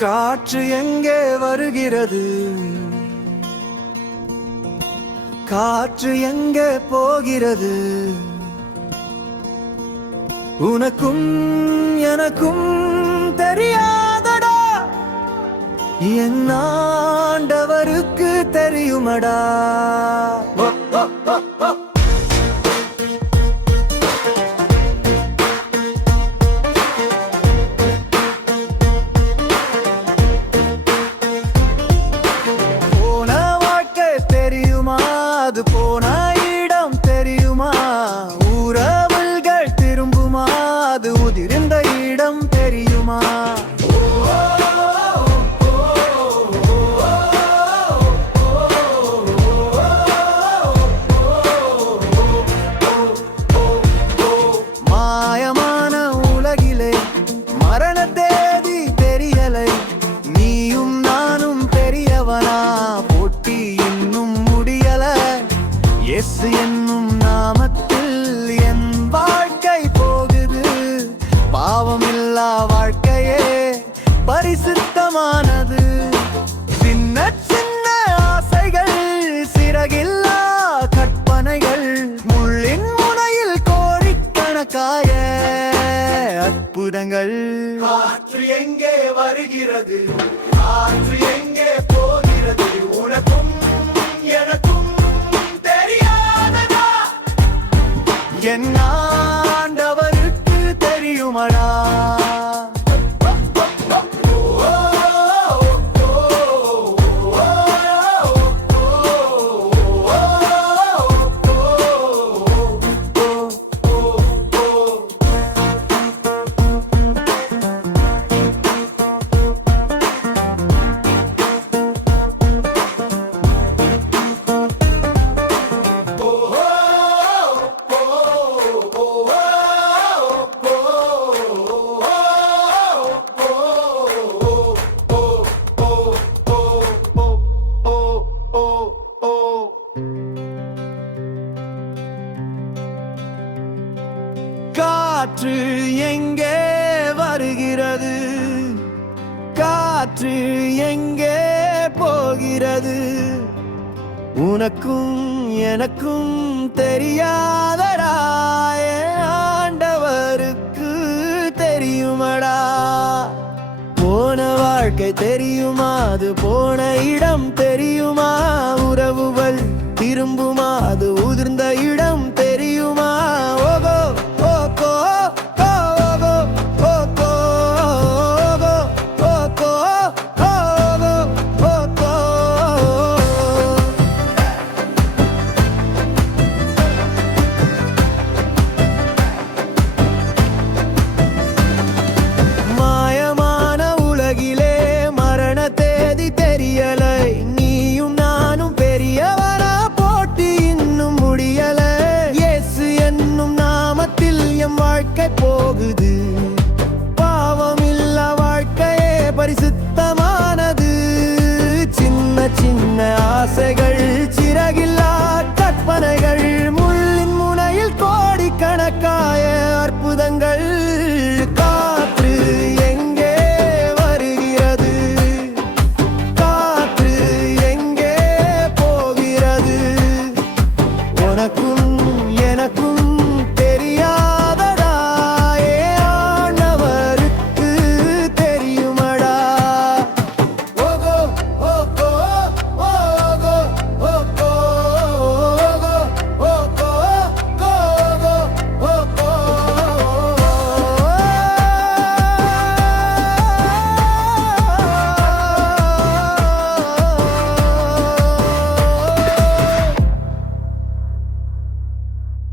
காற்று எங்கே வருகிறது, காற்று எங்கே போகிறது, உனக்கும் எனக்கும் தெரியாதடா, என் ஆண்டவருக்கு தெரியுமடா. அது போன இடம் தெரியுமா, உறவுகள் திரும்புமா, அது உதிர்ந்த இடம் தெரியுமா. மாயமான உலகிலே மரண தேதி தெரியலை, நீயும் நானும் பெரியவனா, போட்டி இன்னும் முடியல. இயேசு என்னும் நாமத்தில் என் வாழ்க்கை போகுது, பாவமில்லா வாழ்க்கையே பரிசுத்தமானது. சின்ன சின்ன ஆசைகள், சிறகில்லா கற்பனைகள், முள்ளின் முனையில் கோடிக்கணக்காய அற்புதங்கள். காற்று எங்கே வருகிறது, காற்று எங்கே போகிறது, உனக்கும் எனக்கும் என் ஆண்டவருக்கு தெரியுமடா. காற்று எங்கே வருகிறது, காற்று எங்கே போகிறது, உனக்கும் எனக்கும் தெரியாதடா, ஆண்டவருக்கு தெரியுமடா. போன வாழ்க்கை தெரியுமா, அது போன இடம் தெரியுமா, உறவுகள் திரும்புமா, அது உதிர்ந்த இடம் தெரியுமா. ஓகோ ஓகோ ஓகோ ஓகோ ஓகோ ஓகோ. மாயமான உலகிலே மரண தேதி தெரியலை, நீயும் நானும் பெரியவனா, போட்டி இன்னும் முடியல. இயேசு என்னும் நாமத்தில் என் வாழ்க்கை போகுது, பாவமில்லா வாழ்க்கையே பரிசுத்தமானது. சின்ன சின்ன ஆசைகள், சிறகில்லா கற்பனைகள், முள்ளின் முனையில் கோடிக்கணக்காய